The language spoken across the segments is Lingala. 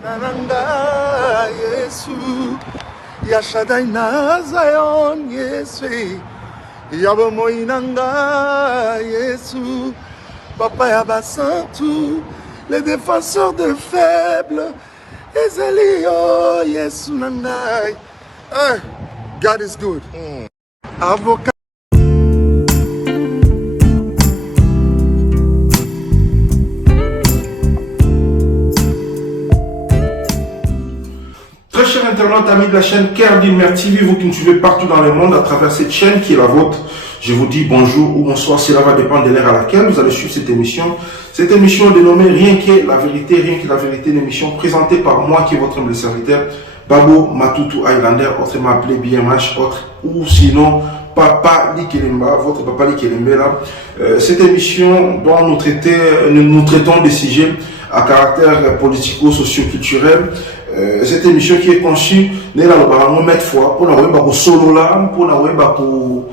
Nananga Yesu Yashadai na Zion Yesu Yabomoinanga Yesu Papa Yabasantu les défenseurs de faibles Ezelio Yesu Nangai. God is good. Avocat. Très chers internautes, amis de la chaîne Cœur d'Ilmer TV, vous qui nous suivez partout dans le monde à travers cette chaîne qui est la vôtre, je vous dis bonjour ou bonsoir, cela va dépendre de l'heure à laquelle vous allez suivre cette émission. Cette émission dénommée Rien que la vérité, une émission présentée par moi qui est votre humble serviteur, Babo Matutu Highlander, autrement appelé BMH, ou sinon Papa Likelemba, votre Papa Likelemba. Cette émission dont nous traitons des sujets à caractère politico-socio-culturel. Cette émission qui est conçue n'est là le mettre foi pour nous voir solo là pour nous voir qu'on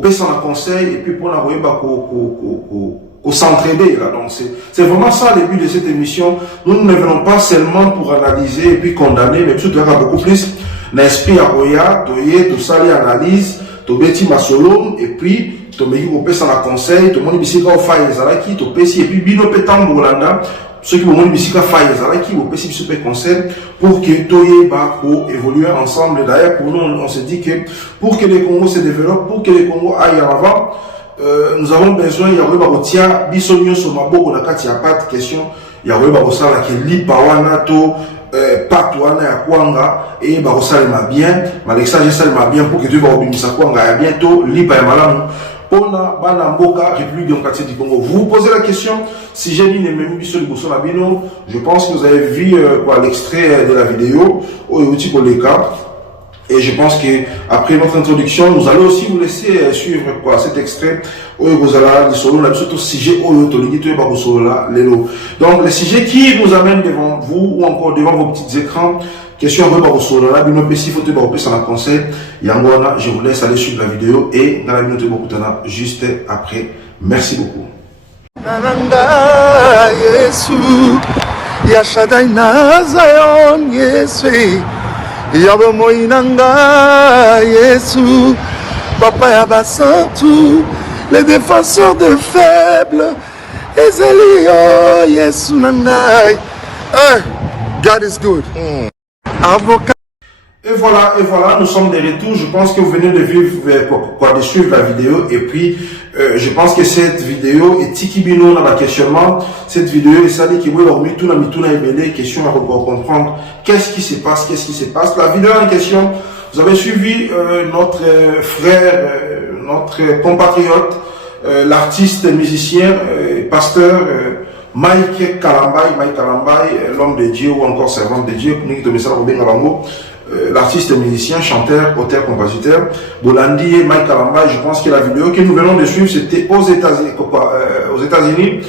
pèse en conseil et puis pour nous voir qu'on s'entraider là. Donc c'est vraiment ça le but de cette émission. Nous ne venons pas seulement pour analyser et puis condamner, mais surtout beaucoup plus l'esprit à roya, toyer, tout ça les analyse, to beti masolo et puis to meki qu'on pèse en conseil, to moni bisika au faille zalaki, to pèse et puis bino pétan bolanda. Ceux qui vont bisika faille qui vont passer super conseil pour que Toye pour évoluer ensemble. D'ailleurs, pour nous, on se dit que pour que les Congos se développent, pour que les Congos aillent en avant, nous avons besoin, il y a un bisonio sur ma boque, on a quatre, il n'y a pas de question, il y a un ça là qui est libre, wanato, patouana ya kwanga, et barosal ma bien, Malexa j'ai ma bien pour que tu vas au bimisa kwanga, et bientôt, libre et malam. Pona bana mboka République démocratique du Congo. Vous vous posez la question si j'ai dit je pense que vous avez vu l'extrait de la vidéo et je pense que après notre introduction nous allons aussi vous laisser suivre cet extrait donc le sujet qui nous amène devant vous ou encore devant vos petits écrans. Question conseil. Je vous laisse aller suivre la vidéo et dans la minute juste après. Merci beaucoup. Nananga Yesu Yashadai na Zion Yesu Yabomoinanga Yesu Papa Yabasantu les défenseurs de faibles Ezelio Yesu Nangai. God is good. Avocat. Et voilà, nous sommes de retour. Je pense que vous venez de suivre la vidéo. Et puis, je pense que cette vidéo est tikibino dans la questionnement. Cette vidéo est ça qui vous a mis tout les questions à comprendre. Qu'est-ce qui se passe? La vidéo en question, vous avez suivi notre frère, notre compatriote, l'artiste, musicien, pasteur, Mike Kalambay, l'homme de Dieu ou encore servant de Dieu, l'artiste musicien, chanteur, auteur, compositeur, Bolandi, Mike Kalambay. Je pense que la vidéo que nous venons de suivre, c'était aux États-Unis,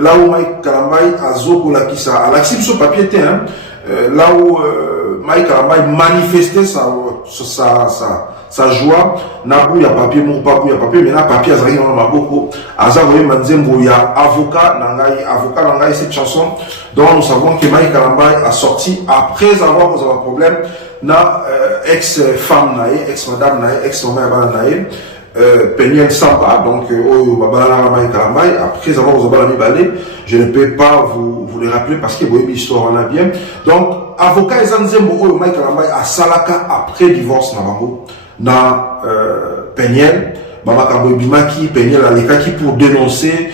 là où Mike Kalambay a Zokolakisa, à l'accès sur papier, là où Mike Kalambay manifestait sa joie, n'a pas papier, mon pas papier, mais là, papier, ça m'a beaucoup. Azavoye Manzembo, il y a avocat Nangai, cette chanson, dont nous savons que Mike Kalambay a sorti après avoir posé un problème, na ex-femme naïe, ex-madame naïe, ex-maman naïe, Peniel Samba, donc, Mike Kalambay, après avoir posé un problème, je ne peux pas vous le rappeler parce que vous avez l'histoire en a bien. Donc, avocat Zanzembo, Mike Kalambay a Salaka après divorce, na Peniel, Mamakabo Bimaki, Peniel Alekaki pour dénoncer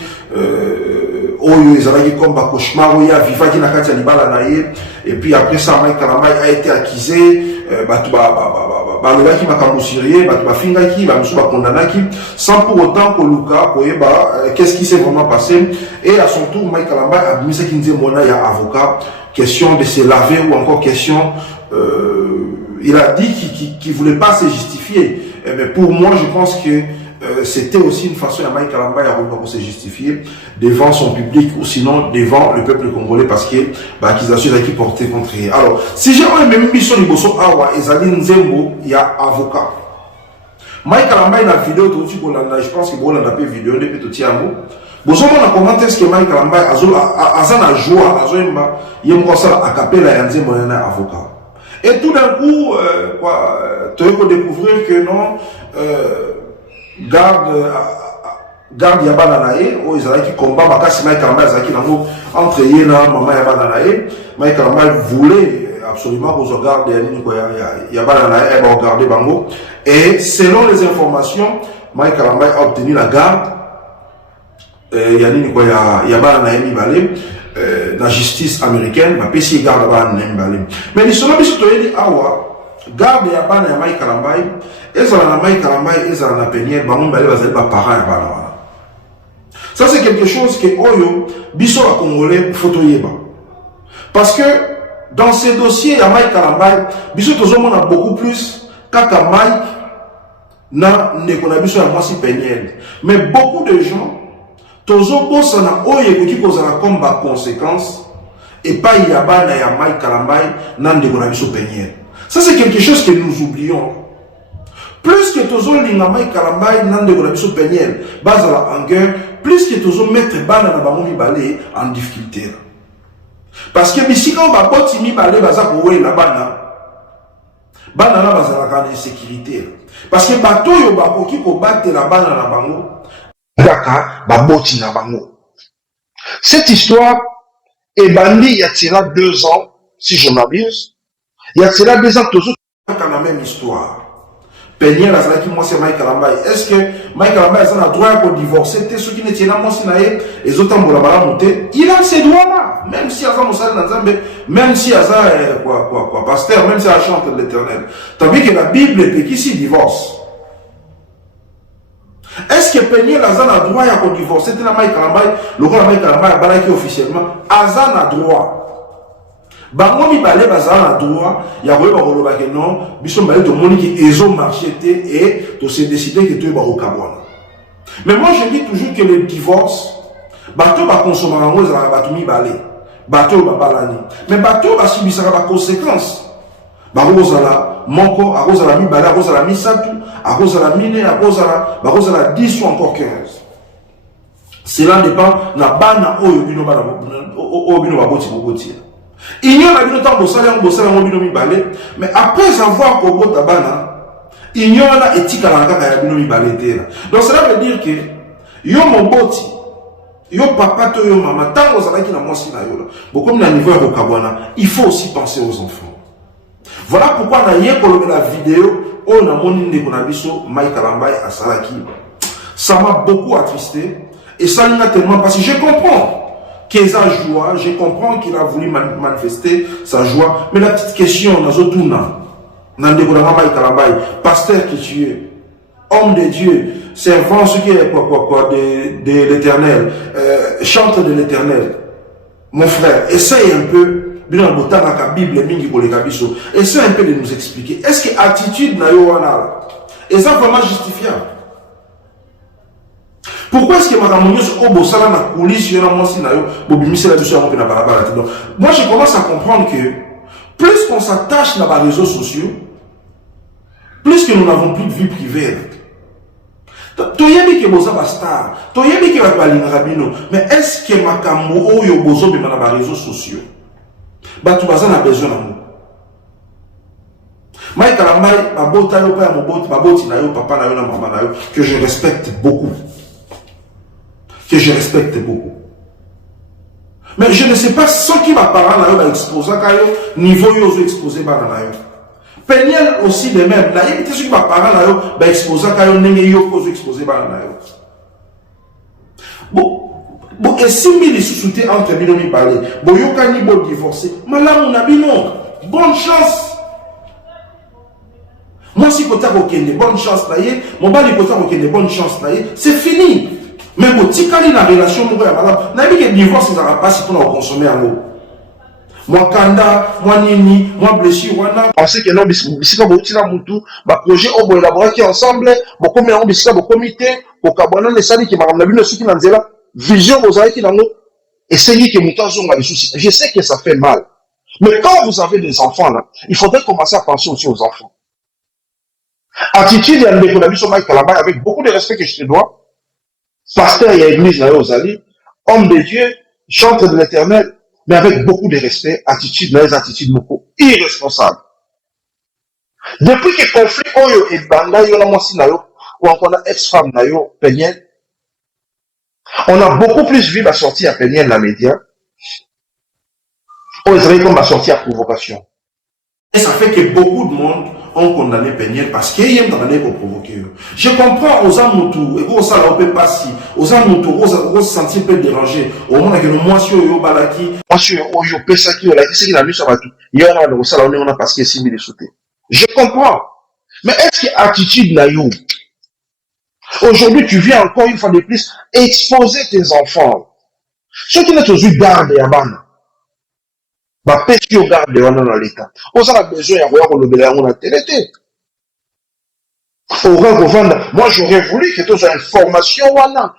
Oyo Ezalaki comme cauchemar, Oya Vivaki Nakati Alibala Naye, et puis après ça, Mike Kalambay a été accusé, Balolaki Makambo Syrie, Fingaki, Kondanaki, sans pour autant que Luka, qu'est-ce qui s'est vraiment passé, et à son tour, Mike Kalambay a mis ce qu'il disait, Mona, il y a avocat, question de se laver ou encore question. Il a dit qu'il ne voulait pas se justifier. Mais pour moi, je pense que c'était aussi une façon à Mike Kalambay à se justifier devant son public ou sinon devant le peuple congolais parce que l'accusation qui portait contre lui. Alors, si j'ai même mis sur les bosso awa Ezali Nzembo, il y a avocat. Mike Kalambay dans la vidéo, je pense que bon, on a fait vidéo, on a fait tout Vous avez un commentaire que Mike Kalambay a une joie, il y a un acapella et un avocat. Et tout d'un coup, tu vas découvrir que non, garde Yabananae, où ils allaient qui combat, Makasi Mike Kalambay, qui n'ont entre Yéna, Maman Yabananae, Mike Kalambay voulait absolument que vous gardiez Yabananae, et regarder Bango. Et selon les informations, Mike Kalambay a obtenu la garde. Il y a la justice américaine, ma PC garde mais les soldats qui dit garde ya bana ya Mike Kalambay, ezala na Mike Kalambay, ezala na Peniel, bango bale bazali ba parents ya bana wana. Ça c'est quelque chose que oyo biso la congolais photo yeba. Parce que dans ces dossiers ya Mike Kalambay, biso tozomona beaucoup plus kaka Mike na ndeko na biso ya mwasi Peniel. Mais beaucoup de gens tozo bosana oye koki kozala comme ba conséquence et pas yabana ya Mike Kalambay na ndeko na biso Peniel. Ça c'est quelque chose que nous oublions. Plus que tozo linga Mike Kalambay na ndeko na biso Peniel bazala en guerre, plus que tozo mettre bana na bango mibale en difficulté. Parce que bisika ba boti mibale baza ko la bana na bazala ka insécurité. Parce que bato yo ba koki ko battre la bana na bango cette histoire est bandie il y a cela 2 ans, si je m'abuse. Il y a cela 2 ans, toujours dans la même histoire. Peniel a dit moi c'est Mike Kalambay. Est-ce que Mike Kalambay a le droit de divorcer? Ceux qui n'étaient pas moi et autres monter. Il a ces droits-là, même si il y a même si il y a pasteur, même si il y a chante de l'Éternel. Tandis que la Bible est qui divorce. Est-ce que Peniel Azan a droit à divorcer? C'est la Mike Kalambay, le roi Mike Kalambay a baraki officiellement. Azan a droit. Bango mi balé bazan a droit. Ya voulu ba que non. Bison balé to moni qui ezo marché et to s'est décidé que tu es baro kabwana. Mais moi je dis toujours que le divorce, bateau va consommer en rose à bateau mi balé. Bateau va balani. Mais bateau va subir ça va conséquence. Barozala, Moko, Arozala mi balé, Arozala mi satu. À cause de la mine, à cause de la 10 ou encore 15. Cela dépend de la bana au bino baboti. Il y a un temps de balé, mais après avoir au bout de bana, il y a une éthique à la bino balé. Donc cela veut dire que yo mon boti, yo papa to yo maman, tant que vous avez qui na moisi na yo, beaucoup de niveau au kabwana, il faut aussi penser aux enfants. Voilà pourquoi on a hier pour la vidéo. On a mon Mike Kalambay à Salaki. Ça m'a beaucoup attristé. Et ça m'a tellement parce que je comprends qu'il a joie, je comprends qu'il a voulu manifester sa joie. Mais la petite question, on a Mike Kalambay, pasteur qui tu es, homme de Dieu, servant ce qui est de l'éternel, chantre de l'éternel. Mon frère, essaye un peu. Essaye un peu de nous expliquer. Est-ce que l'attitude n'a pas est ça vraiment justifiable? Pourquoi est-ce que moi je commence à comprendre que plus qu'on s'attache dans les réseaux sociaux, plus que nous n'avons plus de vie privée. Mais est-ce que makambo oyo bozo bima na réseaux sociaux? Batu bazana besoin d'amour. Mike Kalambay, babota yo pa baboti na yo papa na yo na maman na yo que je respecte beaucoup. Que je respecte beaucoup. Mais je ne sais pas ce qui va parler na yo va exposer kayo niveau yo zo exposer bana na yo. Peniel aussi de même, na yebite ce qui va parler na yo va exposer kayo ndenge yo ko zo exposer bana na yo. Bon, et si les sous-soutés entre binomi parler, bon, yokani bon divorcer, malam na bino, bonne chance. Moi, si kota kokende, bonne chance naye, mon bali kota kokende, bonne chance naye, c'est fini. Mais bon, tikali na relation, mon gars, madame, n'a dit que divorce, ça va pas si pour nous consommer en eau. Moi, kanda, moi, nini, moi, blessure, wana. Pensez que non, bisika, botina, moutou, bah, projet, on va élaborer ensemble, bon, comme on bisika, bon, comité, pour kabana, les sali qui m'a ramené, le qui n'a zéla. Vision, vous avez qui dans nous, essayez que Moutazon a des soucis. Je sais que ça fait mal. Mais quand vous avez des enfants, là, il faudrait commencer à penser aussi aux enfants. Attitude et Mike Kalambay avec beaucoup de respect que je te dois. pasteur, il y a église là aux alliés, homme de Dieu, chantre de l'éternel, mais avec beaucoup de respect, attitude, les attitudes beaucoup irresponsables. Depuis que le conflit, oyo et banda, yo na mwasi na yo, ou encore na ex-femme na yo, Peniel, on a beaucoup plus vu la sortie à Peniel la média, on Israël comme la sortie à provocation. Et ça fait que beaucoup de monde ont condamné Peniel parce qu'il y a un pour provoquer. Je comprends aux amoutous, et aux salles, on peut pas si, aux amoutous, aux sentir peu dérangé, au moment que le mois sur yo balaki. Moi, sur yo pesa qui, la qui n'a mis sur bateau, il y a un salle, on a parce qu'il y a 6 000 sautés. Je comprends. Mais est-ce que attitude na yo? Aujourd'hui, tu viens encore une fois de plus exposer tes enfants. Ceux qui n'ont pas eu garde et abandon. Bah, pêche au garde et dans l'état. On a besoin de voir le bel amour à télé. Moi, j'aurais voulu que tu aies une formation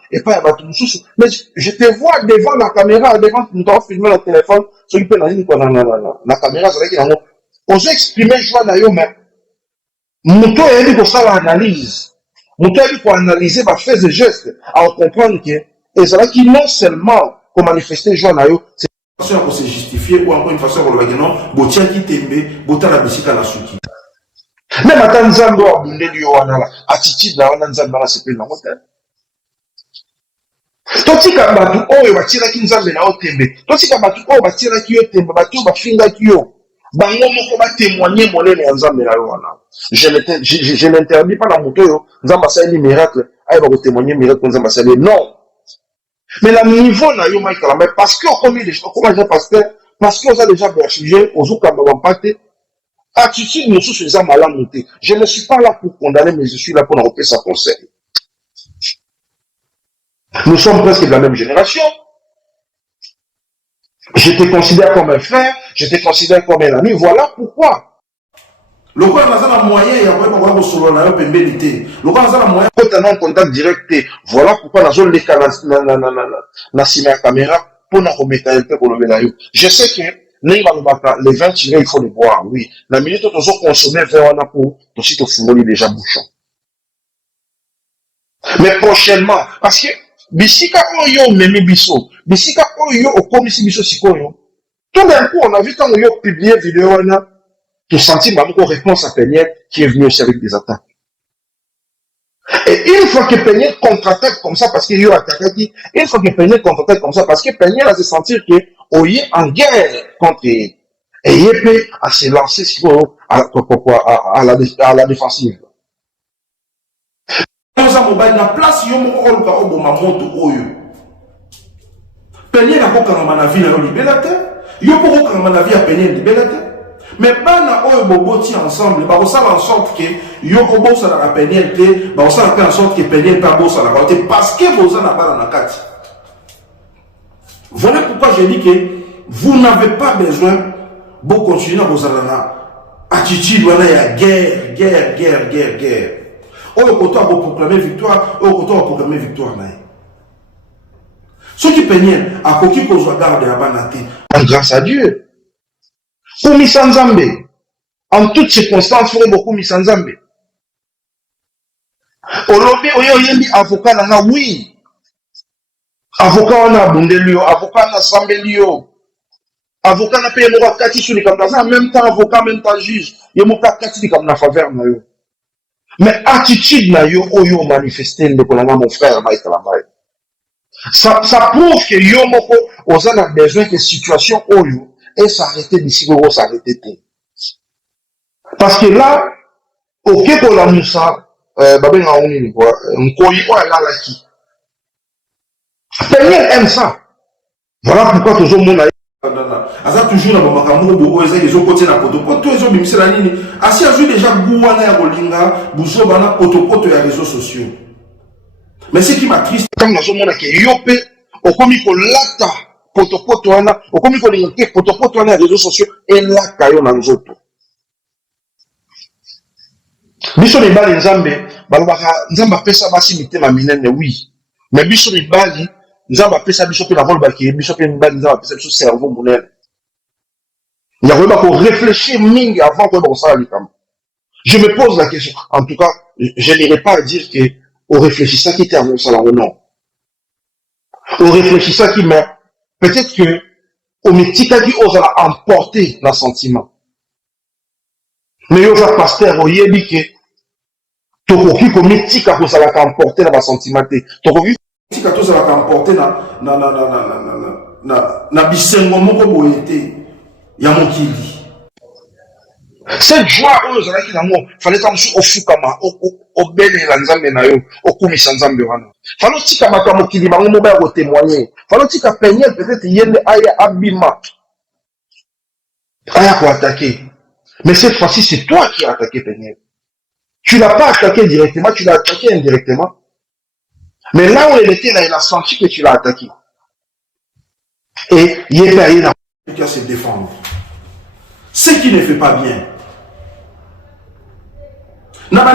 et pas à tout le sous. Mais je te vois devant la caméra, devant tu dois filmer le téléphone, ce qui peut la caméra, c'est vrai qu'il y a on s'est exprimé, je vois d'ailleurs, mais Mouto a dit pour ça l'analyse. Mouto a dit pour analyser, bah, faire des gestes, à comprendre que, et c'est là qui non seulement pour manifester joie d'ailleurs, c'est une façon pour se justifier ou encore une façon pour le dire non, botia qui tembe, bota la bisika la suki. Même à Tanzanie, on a dit attitude là, on a dit c'est plus dans l'hôtel. Toti ka batu oyo batira ki nzambe na otembe. Toti ka batu oyo batira ki yo tembe, batu bafinga ki yo. Bango moko ba témoigner monene ya nzambe na yo wana. Je n'interdis pas la moto yo, nzamba sali miracle, ay ba ko témoigner miracle nzamba sali. Non. Mais la niveau na yo Michael, mais parce que comme il est comme un pasteur, parce qu'on a déjà bergé, aux autres ba pate. Attitude nous sous ces âmes à la montée. Je ne suis pas là pour condamner, mais je suis là pour en repérer sa conseil. Nous sommes presque de la même génération. Je te considère comme un frère, je te considère comme un ami. Voilà pourquoi. Le quoi on a un moyen, il y a vraiment un solo là, un peu mérité. Le quoi on a un moyen. Quand on a un contact direct, voilà pourquoi la zone des canaux, na la caméra, pour nous remettre un peu pour le médaillon. Je sais que les 20 tirés, il faut les boire, oui. La minute où on consomme vers un pour, tout de suite, on déjà bouchon. Mais prochainement, parce que, bisika oyo memi biso, bisika oyo okomisi biso sikoyo. Tout d'un coup, on a vu quand on a publié vidéo, on a tout senti une réponse à Peniel qui est venu aussi avec des attaques. Et une fois que Peniel contre-attaque comme ça, parce qu'il y a attaqué, une fois que Peniel contre-attaque comme ça, parce que Peniel a se sentir que, on est en guerre contre et il peut à se lancer à la défensive. Na place yo moko oluka oboma moto oyo Peniel akokanga na vie na yo libela te yo poko kanga na vie ya Peniel libela te mais bana oyo boboti ensemble ba kosala en sorte que yo obosala na Peniel te ba kosala en sorte que Peniel pa bosala ba te parce que boza na bana na kati. Voilà pourquoi je dis que vous n'avez pas besoin de continuer à vous attitude ya guerre. Au côté à proclamer victoire, au côté à proclamer victoire. Ceux qui peignent à coquille qu'on soit garde à Banate. Grâce à Dieu. Pour Misanzambe. En toutes circonstances, il faut beaucoup Misanzambe. Au lobby, il y a avocat là, oui. Avocat on a Bundelio, avocat on a Sambelio. Avocat n'a pas eu kati sur les campagnes. En même temps, avocat, même temps juge. Il y a pas kati comme na faveur. Mais attitude na yo oyo manifester ndekolanga mon frère Mike Lambaye. Ça prouve que yo moko oza na besoin que situation oyo et s'arrêter d'ici go s'arrêter. Parce que là OK pour la Moussa babenga onini quoi nkoyi o la laki. Peniel aime ça. Voilà pourquoi toujours mon Aza toujours na makambo bo eza les côté na poto poto ezo bimisela nini asi azu déjà gouwana ya bolinga buzo bana poto ya réseaux sociaux. Mais ce qui m'attriste comme nazo mona ke yope okomi ko lata poto wana okomi ko linga poto wana ya réseaux sociaux et la kayo na nzoto. Biso ni bali nzambe balobaka nzamba pesa basi mitema minene oui. Mais biso ni bali nzamba pesa biso pe na vol baki biso pe mbali nzamba pesa biso cerveau monene. Il y a vraiment qu'on réfléchir mingi avant qu'on ça je me pose la question. En tout cas, je n'irai pas à dire que on réfléchit ça qui était avant ça là non. On réfléchit qui mais peut-être que au mitika qui ose la emporter le sentiment. Mais yo va pasteur au yebike tokoki ko mitika ko ça la emporter la sentiment te. Tokoki mitika to ça la emporter na bisengo moko boyete ya mokili. Cette joie ose la ki nango fallait tant au fukama au bene la nzambe na yo au kumisa nzambe wana. Fallait tika makambo mokili bango mo ba ko témoigner. Fallait tika peigner peut-être yende aya abima. Aya ko attaquer. Mais cette fois-ci, c'est toi qui as attaqué Peignel. Tu l'as pas attaqué directement, tu l'as attaqué indirectement. Mais là où elle était, là, il a senti que tu l'as attaqué. Et il est allé là. Qui a se défendre. Ce qui ne fait pas bien. Dans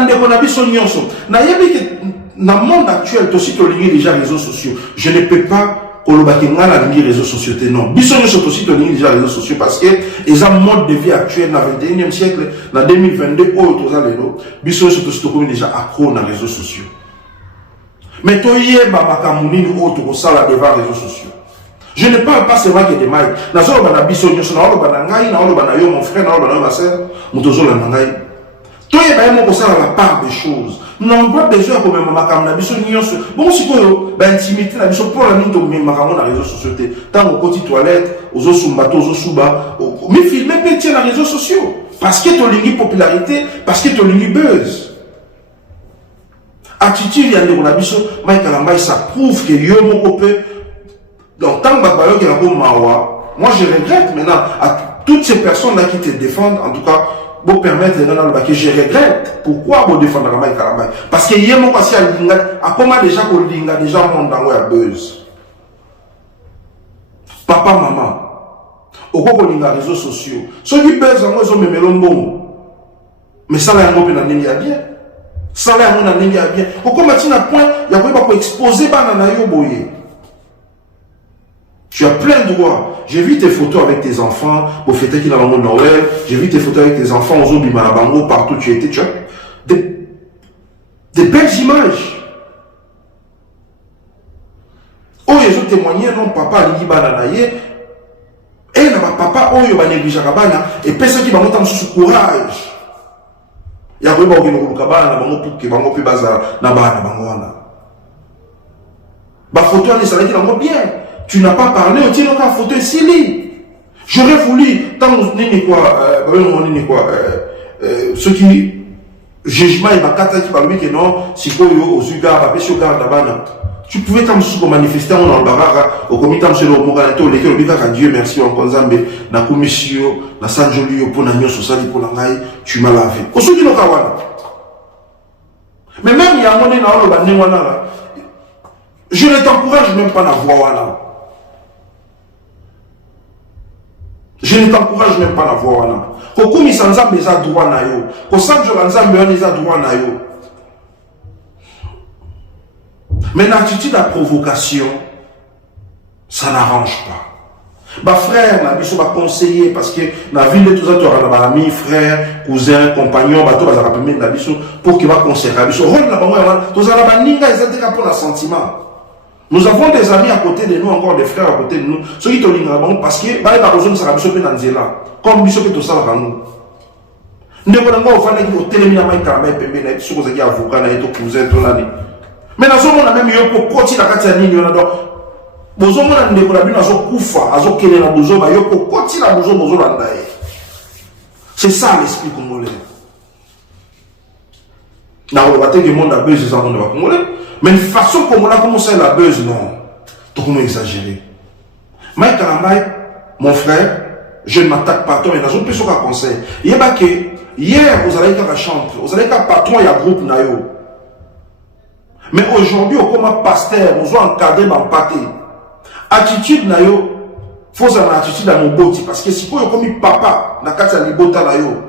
le monde actuel, aussi tu as déjà les réseaux sociaux. Je ne peux pas les réseaux sociaux. Non. Bisogna aussi tenir déjà les réseaux sociaux parce que ils ont un mode de vie actuel dans le 21e siècle, dans 2022, bisogna aussi déjà accro dans les réseaux sociaux. Mais toi, il y a des autres qui devant les réseaux sociaux. Je ne parle pas seulement que des mailles. Dans le monde, bisogna aussi mon frère, ma soeur, toi, il y a la part des choses. Nous n'avons pas besoin de même bon, si vous avez intimité, pour la nuit, vous avez les réseaux sociaux. Tant au côté toilette, aux autres bateaux, aux souba, mais filmer petit dans les réseaux sociaux. Parce que tu as une popularité, parce que tu as une buzz. Attitude, il y a des gens qui ça prouve que yo mon peut. Donc, tant que tu as un mawa, moi je regrette maintenant à toutes ces personnes-là qui te défendent, en tout cas, pour permettre que je regrette. Pourquoi vous défendre la maille Kalamai? Parce que hier, moi, passé à Linga, à comment déjà qu'on Linga, déjà mon dans la buzz. Papa, maman, au quoi qu'on Linga, réseaux sociaux. Ceux qui buzz, moi, ils ont même l'homme. Mais ça, là, on a bien. Ça, là, on a bien. Pourquoi maintenant, à point, il y a pas exposer banana yo boye. Tu as plein de droits. J'ai vu tes photos avec tes enfants, pour fêter qui dans le monde Noël. J'ai vu tes photos avec tes enfants, aux Obimanabango, partout où tu étais. Tu as des belles images. Oh, ils ont témoigné, non, papa, Ligi Bananaye. Et là, papa, oh, il va négliger Kabana. Et personne qui va monter sous courage. Il y a un peu de Kabana, pour que Bango puisse baser na Bana. Ma photo, elle est bien. Tu n'as pas parlé, tu n'as pas photo ici. J'aurais voulu, tant ceux qui jugement et ma carte qui parlent que non, si vous aux Ugar, tu pouvais t'en manifester en barara, au comité de l'Omoganato, lesquels au Dieu merci en Konzambe, na commission, na Sanjoli, pour Nagno, Sosali, pour Nangai, tu m'as lavé. Au sous du mais même il y a un moment là, je ne t'encourage même pas à voir là. Je ne t'encourage même pas à voir là. Pourquoi mi sanza beza droit na yo? Ko sanjo lanza mbeza droit na yo. Mais l'attitude à provocation, ça n'arrange pas. Bah frère, la biso va conseiller parce que la ville de tout ça, tu auras ami, frère, cousin, compagnon, bah tout va rappeler la biso pour qu'il va conseiller la biso. Rôle la bango, tout ça la ninga ils étaient pour le sentiment. Nous avons des amis à côté de nous, encore des frères à côté de nous. Ceux qui te l'ingabon parce que bah ils ont besoin de sa biso penanzela. Comme biso que tout ça va nous. Nous devons faire des télémina mai kamé pembe na biso ko avocat na eto cousin to nani. Mais nous sommes même yo pour continuer la kati ya nini on a donc bozo mona ndeko la bino azo kufa azo kele na bozo ba yo pour continuer la bozo landa. C'est ça l'esprit congolais. Na on va te que monde a besoin de ça congolais. Mais une façon comme on a commencé la buzz, non. Tout comment exagérer. Mike Kalambai, mon frère, je ne m'attaque pas à toi, mais dans une personne qui conseille. Il y a que hier, vous allez être chantre, vous allez être patron, il y a groupe Nayo. Mais aujourd'hui, au comme pasteur, vous avez encadré dans le pâté. Attitude Nayo, il faut avoir attitude à mon boti, parce que si vous avez comme papa, dans le cas de l'ibota Nayo,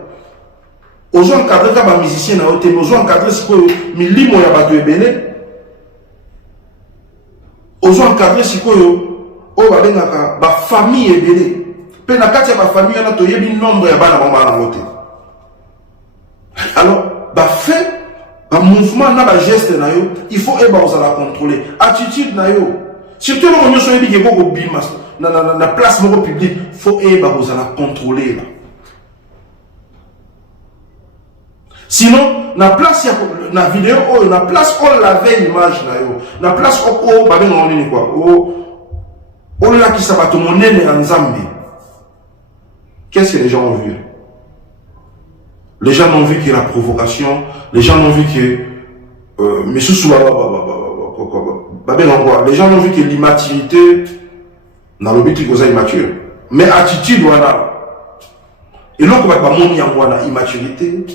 vous avez encadré comme un musicien Nayo, vous avez encadré si vous avez mis l'imo ya bato ebele. Aux encadrés si quoi oh va benga ba famille ebele pe na kati ya ba famille na to yebi nombre ya bana mama na moté alors ba fait ba mouvement na ba geste na yo il faut eba oza la contrôler attitude na yo Surtout quand on est dit que la place publique, il faut contrôler là. Sinon, la place, la vidéo, la place, on l'avait l'image là, la place, on l'a qui s'abat tout le monde en Zambie. Qu'est-ce que les gens ont vu? Les gens ont vu qu'il y a la provocation, les gens ont vu que, mais les gens ont vu que l'immaturité, dans le but qu'il y a immature, mais attitude, voilà. Et là, on va pas mon immaturité.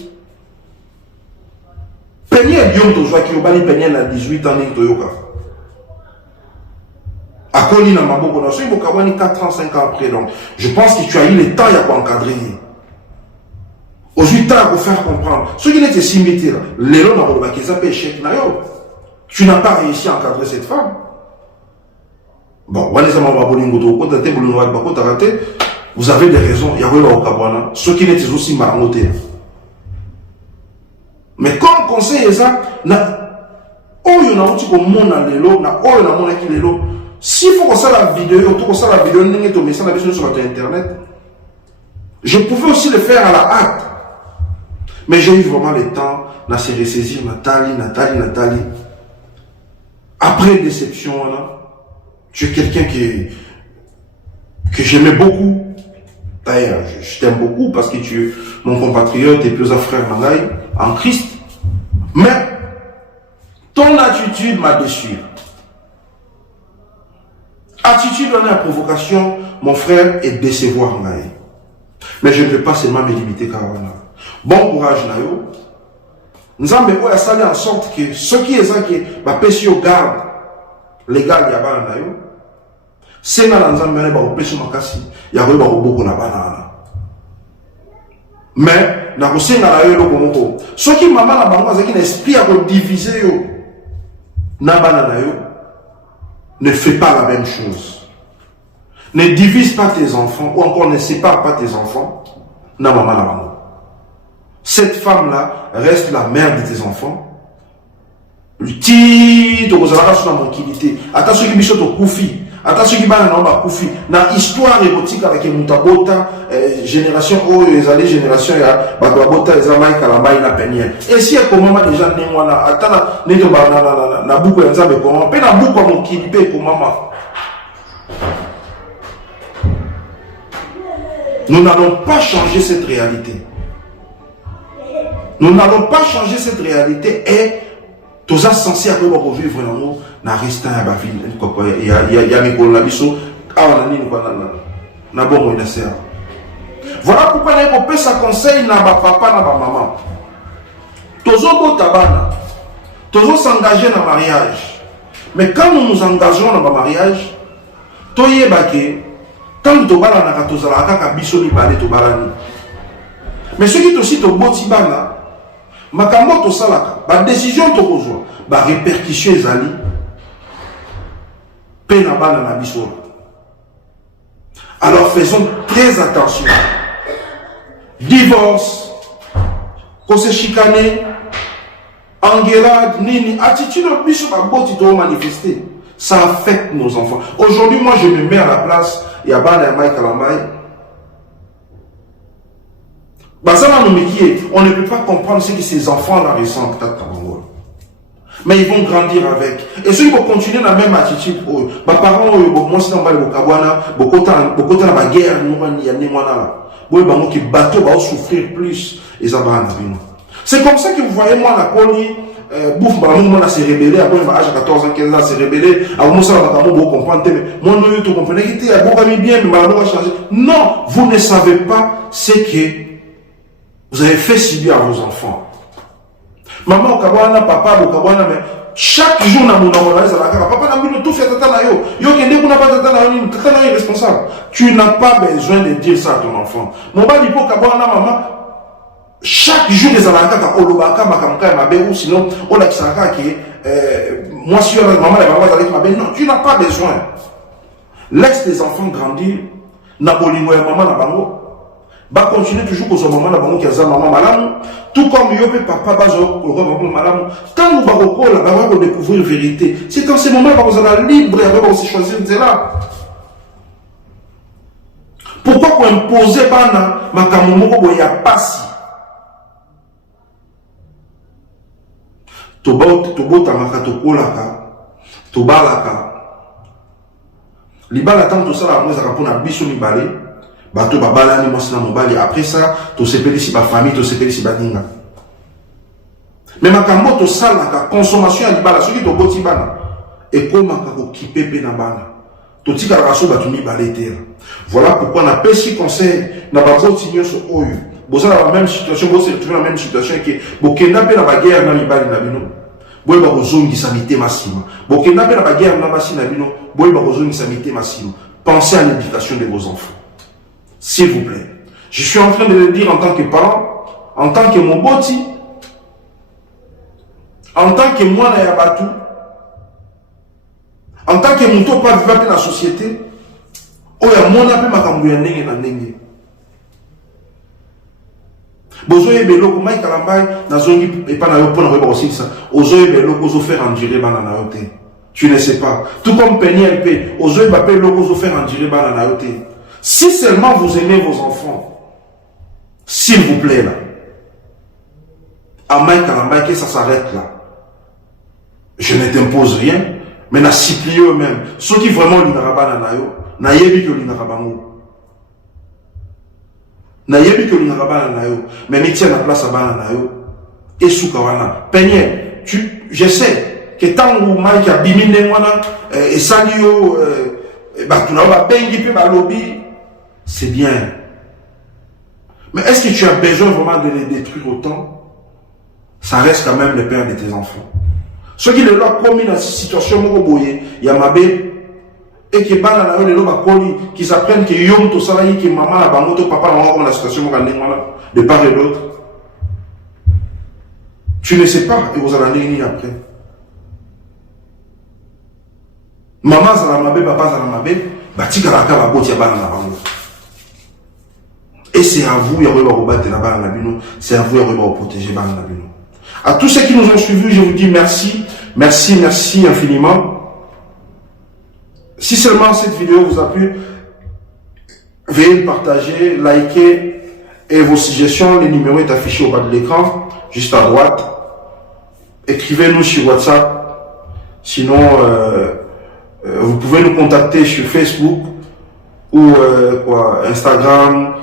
Peigner Dieu to qui au bali peigner à 18 ans ni toyoka. A Koni na maboko na so iboka wani 4 ans 5 ans après, donc je pense que tu as eu le temps pour encadrer. Aujourd'hui temps pour faire comprendre. Ce qui était simité là, les gens n'ont pas qu'ils échec na yo. Tu n'as pas réussi à encadrer cette femme. Bon, vous avez des raisons, il y a au Kabwana, ce qui n'était aussi marmoté. Mais comme conseil ça, s'il faut qu'on sache la vidéo, sur internet, je pouvais aussi le faire à la hâte. Mais j'ai eu vraiment le temps de se ressaisir Nathalie. Après déception, là, tu es quelqu'un que j'aimais beaucoup. D'ailleurs, je t'aime beaucoup parce que tu es mon compatriote et plus un frère Mangaï en Christ. Mais ton attitude m'a déçu. Attitude en la provocation, mon frère, est décevoir Mangaï. Mais je ne vais pas seulement me limiter à Kawana. Bon courage, Nayo. Nous avons fait en sorte que ce qui est ça qui va pêcher au garde légal, il y a pas Nayo. C'est dans l'ensemble, il y a pêcher makasi, il y a beaucoup na banana. Mais na kosi na la yo ko ce qui maman na bango azaki na esprit à diviser yo na banana yo ne fais pas la même chose. Ne divise pas tes enfants ou encore ne sépare pas tes enfants na maman na bango. Cette femme-là reste la mère de tes enfants. Ti to kozala sur mon kilité. Attention qui biso to kufi. Attention qui bana na ba kufi. Na histoire érotique avec mutabota génération les années génération ya ba bota ezamai kalambai na peniel. Et si ko mama déjà né mwana atana ne to ba na buku ya nzambe ko mama pe na buku ya mon kilité ko mama. Nous n'allons pas changer cette réalité. Nous n'allons pas changer cette réalité et tous les censés à revivre dans nous, na restant à la ville. Il y a mes collabos, na bon na sœur. Voilà pourquoi on peut ça conseil na ba papa na ba maman. Tous au tabana, tous s'engager dans le mariage. Mais quand nous nous engageons dans le mariage, toye bake, quand nous tobala na katozala kaka biso ni balé tobalani. Mais ce qui est aussi to botibana makambo to salaka ba décision to kozwa ba répercussion ezali pena bana na biso. Alors faisons très attention. Divorce, qu'on se chicane, engueulade, nini, attitude de biso ba boti to manifester. Ça affecte nos enfants. Aujourd'hui, moi je me mets à la place ya bana Mike Kalamai. On ne peut pas comprendre ce que ces enfants-là ressentent. Mais ils vont grandir avec. Et ceux qui vont continuer la même attitude, les parents, moi, si on va beaucoup de guerre, ils vont souffrir plus. C'est comme ça que vous voyez, moi, la colonie, bouffe, on s'est rebellé, après, à 14 ans, 15 ans, s'est rebellé, avant ça, on va comprendre, moi, nous, comprenez, qu'il y a beaucoup de bien, mais on va changer. Non, vous ne savez pas ce que vous avez fait subir à vos enfants. Maman, papa, mais chaque jour, papa n'a tout fait tata yo. Yo kende kuna pas tata est responsable. Tu n'as pas besoin de dire ça à ton enfant. Mon bas dit pour maman, chaque jour les alaka ka olobaka makamka mabe ou sinon on a kisaka qui moi si maman la maman avec mabe non, tu n'as pas besoin. Laisse tes enfants grandir. Na bolingo ya maman na bango. va continuer toujours pour son maman la banque qui a maman malam, tout comme yo papa bazo pour maman malam. Tant que baroko là, va découvrir la vérité. C'est dans ces moments que vous allez libre et vous aussi choisir de là. Pourquoi qu'on imposer bana makamomoko boya pasi? Tobota makatokolaka, tobalaka. Libala tant tout ça la moi ça répond à biso libale. Bato babala ni mosna mobali après ça to sepeli si ba famille to sepeli si ba dinga mais makambo to sala ka consommation ya libala soki to boti bana et comment ka ko kipepe na bana to tika raso batu mi balete voilà pourquoi na pesi conseil na ba boti nyoso oyo bozala la même situation bo se retrouver la même situation que bokenda pe na ba guerre na libali na bino boye ba kozongi sanité massima bokenda pe na ba guerre na basi na bino boye ba kozongi sanité massima pensez à l'éducation de vos enfants. S'il vous plaît. Je suis en train de le dire en tant que parent, en tant que mon boti, en tant que moi na yabatu, en tant que mon topa vivant dans la société, oya mona pe makambu ya ndenge na ndenge. Bozoye beloko mai kalambai na zongi et pas na yo pona ko aussi ça. Ozoye beloko zo faire endurer bana na yo te. Tu ne sais pas. Tout comme Penny LP, ozoye ba pe loko zo faire endurer bana na yo te. Si seulement vous aimez vos enfants, s'il vous plaît là, à Mike Kalambay, que ça s'arrête là. Je ne t'impose rien, mais na supplie eux-mêmes. Ceux qui vraiment l'inaraba na yo, na yebi que l'inaraba mo. Na yebi que l'inaraba na yo, mais ni tiens la place à bana na yo. Et soukawana. Peigné, je sais que tant que Mike a bimine wana, et salio, bah tu n'as pas bengi pe ba lobby. C'est bien. Mais est-ce que tu as besoin vraiment de les détruire autant? Ça reste quand même le père de tes enfants. Ceux qui le leur commis dans cette situation, il y a ma bébé, et qui ban dans le leur colis, qui s'apprennent que yom to salayi, que maman la bango, papa dans la situation, de part et d'autre. Tu ne sais pas, et vous allez aller après. Maman zalamabé, papa zalamabé, batika la kaba boti ya ban la bango. Et c'est à vous, c'est à vous de protéger. À tous ceux qui nous ont suivis, je vous dis merci, merci, merci infiniment. Si seulement cette vidéo vous a plu, veuillez le partager, liker et vos suggestions. Le numéro est affiché au bas de l'écran, juste à droite. Écrivez-nous sur WhatsApp. Sinon, vous pouvez nous contacter sur Facebook ou Instagram.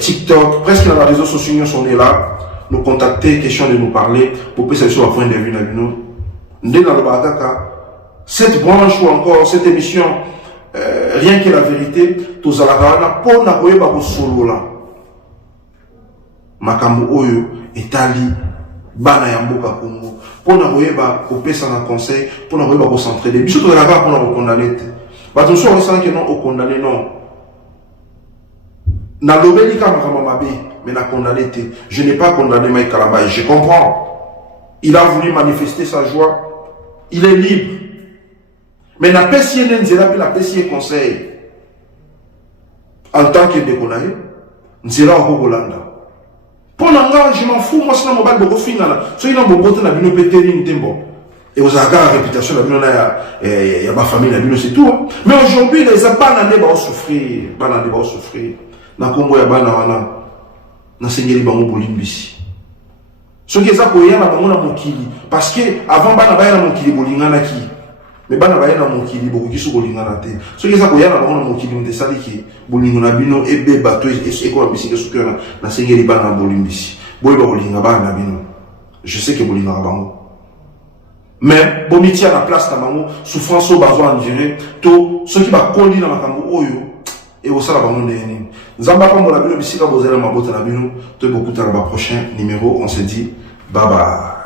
TikTok, presque dans les réseaux sociaux, nous sommes là, nous contacter, question de nous parler, pour que ça soit un point de vue dans nous. Cette branche ou encore cette émission, rien que la vérité, tous à la garana, pour n'avoir pas solo là. Makambo oyo, etali, bana yamboka Congo, pour n'avoir pas couper ça dans conseil, pour n'avoir pas concentrer des bisous de la garde pour nous condamner. Bah, tout ça, on sent que non, au condamné, non. Na lobeli ka mabe, mais na condamné. Je n'ai pas condamné Mike Kalambay. Je comprends. Il a voulu manifester sa joie. Il est libre. Mais na pesier nzela pe la pesier conseil. En tant que déconaye, nzela ko Holanda. Pour nanga, je m'en fous, moi c'est na mobile boko fingala. So il a mon botte na bino péteri ntembo. Et aux agards la réputation, la bino il y a ma famille, la bino c'est tout. Hein. Mais aujourd'hui, les abanandés vont souffrir. Banandés vont souffrir. Na Congo ya bana wana na sengeli bango bolimbisi soki eza koya na bango na mokili parce que avant bana baya na mokili bolingana ki mais bana baya na mokili bokoki so bolingana te soki eza koya na bango na mokili mtesali ki bolingo na bino ebe bato eko bisike soki na sengeli bana bolimbisi boye ba bolinga bana na bino je sais que bolinga bango mais bomitia na place na bango souffrance au besoin endurer to soki ba koli na makambo oyo et au sein de la bande de Nzamba comme la bino bisika bozela mabota na bino to beaucoup dans le prochain numéro on se dit bye bye.